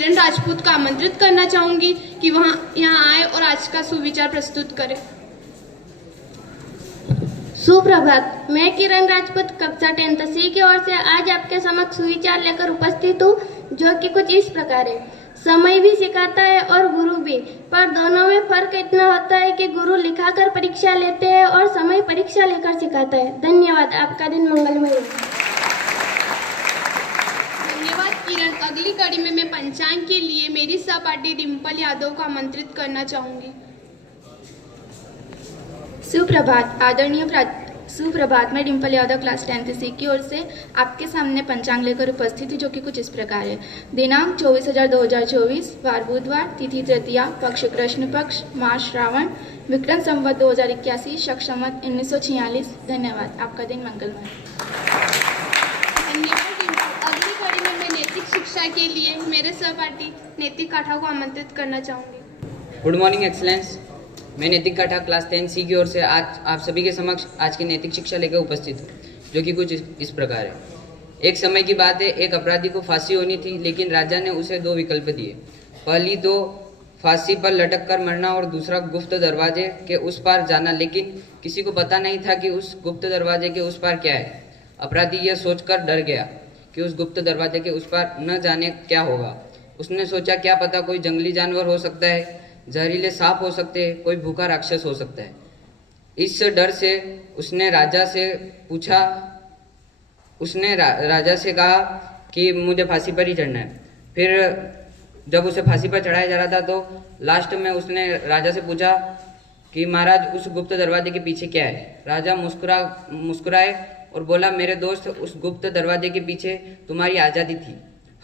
किरण राजपूत को आमंत्रित करना चाहूंगी कि वहां यहाँ आए और आज का सुविचार प्रस्तुत करें। सुप्रभात। मैं किरण राजपूत कक्षा 10th सी की ओर से आज आपके समक्ष सुविचार लेकर उपस्थित हूँ, जो कि कुछ इस प्रकार है। समय भी सिखाता है और गुरु भी, पर दोनों में फर्क इतना होता है कि गुरु लिखाकर परीक्षा लेते हैं और समय परीक्षा लेकर सिखाता है। धन्यवाद। आपका दिन मंगलमय हो। धन्यवाद किरण। अगली कड़ी में मैं पंचांग के लिए मेरी सहपाठी डिम्पल यादव को आमंत्रित करना चाहूंगी। सुप्रभात। सुप्रभात। मैं डिम्पल यादव क्लास 10th सी की ओर से आपके सामने पंचांग लेकर उपस्थित हूँ, जो कि कुछ इस प्रकार है। दिनांक 24/2024, वार बुधवार, तिथि तृतीया, पक्ष कृष्ण पक्ष, मास श्रावण, विक्रम संवत 2081, शक संवत 1946। धन्यवाद। आपका दिन मंगलमय। धन्यवाद डिम्पल। अगली कड़ी में मैं नैतिक शिक्षा के लिए मेरे सहपाठी नैतिक काठा को आमंत्रित करना चाहूंगी। Good morning excellence. मैं नैतिक काठा क्लास 10 सी की ओर से आज आप सभी के समक्ष आज की नैतिक शिक्षा लेकर उपस्थित हूँ, जो कि कुछ इस प्रकार है। एक समय की बात है, एक अपराधी को फांसी होनी थी, लेकिन राजा ने उसे दो विकल्प दिए। पहली तो फांसी पर लटक कर मरना और दूसरा गुप्त दरवाजे के उस पार जाना, लेकिन किसी को पता नहीं था कि उस गुप्त दरवाजे के उस पार क्या है। अपराधी यह सोचकर डर गया कि उस गुप्त दरवाजे के उस पार न जाने क्या होगा। उसने सोचा, क्या पता कोई जंगली जानवर हो सकता है, जहरीले सांप हो सकते हैं, कोई भूखा राक्षस हो सकता है। इस डर से उसने राजा से पूछा, राजा से कहा कि मुझे फांसी पर ही चढ़ना है। फिर जब उसे फांसी पर चढ़ाया जा रहा था तो लास्ट में उसने राजा से पूछा कि महाराज, उस गुप्त दरवाजे के पीछे क्या है। राजा मुस्कुराए और बोला, मेरे दोस्त, उस गुप्त दरवाजे के पीछे तुम्हारी आज़ादी थी।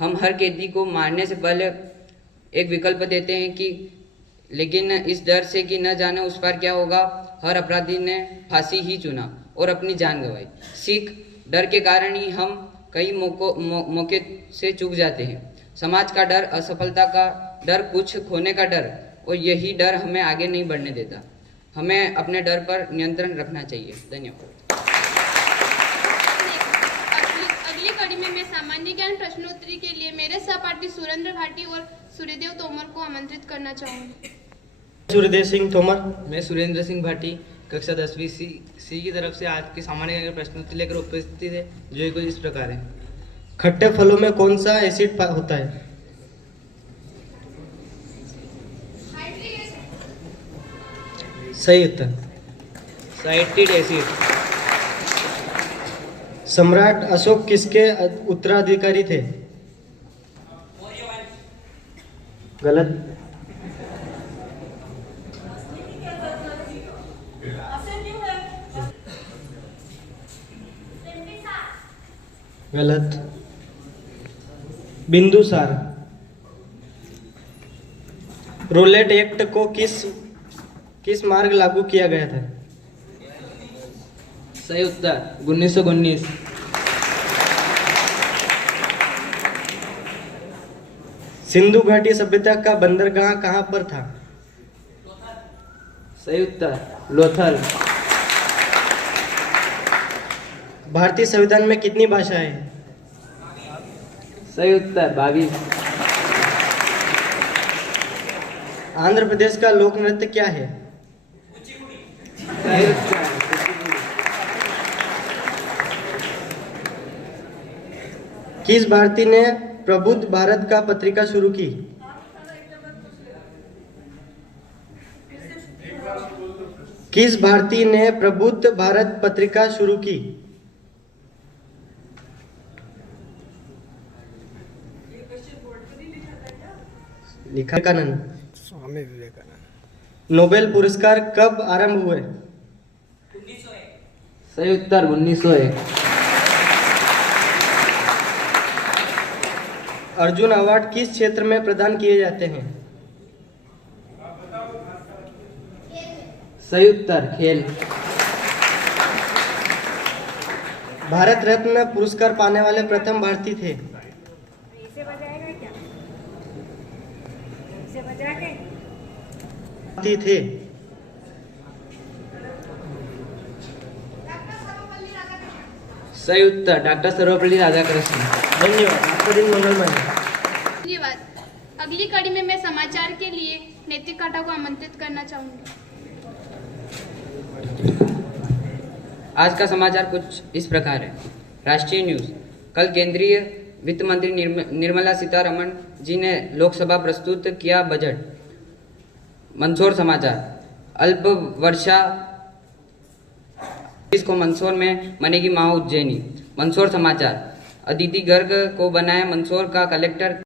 हम हर कैदी को मारने से पहले एक विकल्प देते हैं कि लेकिन इस डर से कि न जाने उस पार क्या होगा, हर अपराधी ने फांसी ही चुना और अपनी जान गंवाई। सीख, डर के कारण ही हम कई मौके से चूक जाते हैं। समाज का डर, असफलता का डर, कुछ खोने का डर, और यही डर हमें आगे नहीं बढ़ने देता। हमें अपने डर पर नियंत्रण रखना चाहिए। धन्यवाद। अगली कड़ी में मैं सामान्य ज्ञान प्रश्नोत्तरी के लिए मेरे सहपाठी सुरेंद्र भाटी और सूर्यदेव तोमर को आमंत्रित करना चाहूंगी। सूर्यदेव सिंह तोमर। मैं सुरेंद्र सिंह भाटी कक्षा 10वीं सी की तरफ से आज के सामान्य ज्ञान प्रश्नोत्तरी लेकर उपस्थित है, जो कुछ इस प्रकार है। खट्टे फलों में कौन सा एसिड होता है? सही उत्तर साइट्रिक एसिड। सम्राट अशोक किसके उत्तराधिकारी थे? गलत। गलत। बिंदुसार। रोलेट एक्ट को किस मार्ग लागू किया गया था? सही उत्तर 1919। सिंधु घाटी सभ्यता का बंदरगाह कहाँ पर था? सही उत्तर लोथल। भारतीय संविधान में कितनी भाषाएं हैं? सही उत्तर 22। आंध्र प्रदेश का लोक नृत्य क्या है? सही उत्तर किस भारतीय ने प्रबुद्ध भारत का पत्रिका शुरू की? किस भारतीय ने प्रबुद्ध भारत पत्रिका शुरू की? लिखा विवेकानंद। स्वामी विवेकानंद। नोबेल पुरस्कार कब आरंभ हुए? 1901। सही उत्तर 1901। अर्जुन अवार्ड किस क्षेत्र में प्रदान किए जाते हैं? सही उत्तर खेल। भारत रत्न पुरस्कार पाने वाले प्रथम भारतीय थे? थे। सही उत्तर डॉक्टर सर्वपल्ली राधाकृष्ण। धन्यवाद। आपका दिन मंगलमय। धन्यवाद। अगली कड़ी में मैं समाचार के लिए नैतिक काटा को आमंत्रित करना चाहूंगी। आज का समाचार कुछ इस प्रकार है। राष्ट्रीय न्यूज। कल केंद्रीय वित्त मंत्री निर्मला सीतारमण जी ने लोकसभा प्रस्तुत किया बजट। मंदसौर समाचार। अल्प वर्षा को मंदसौर में मनेगी महा उज्जैनी। मंदसौर समाचार। अदिति गर्ग को बनाया मंदसौर का कलेक्टर।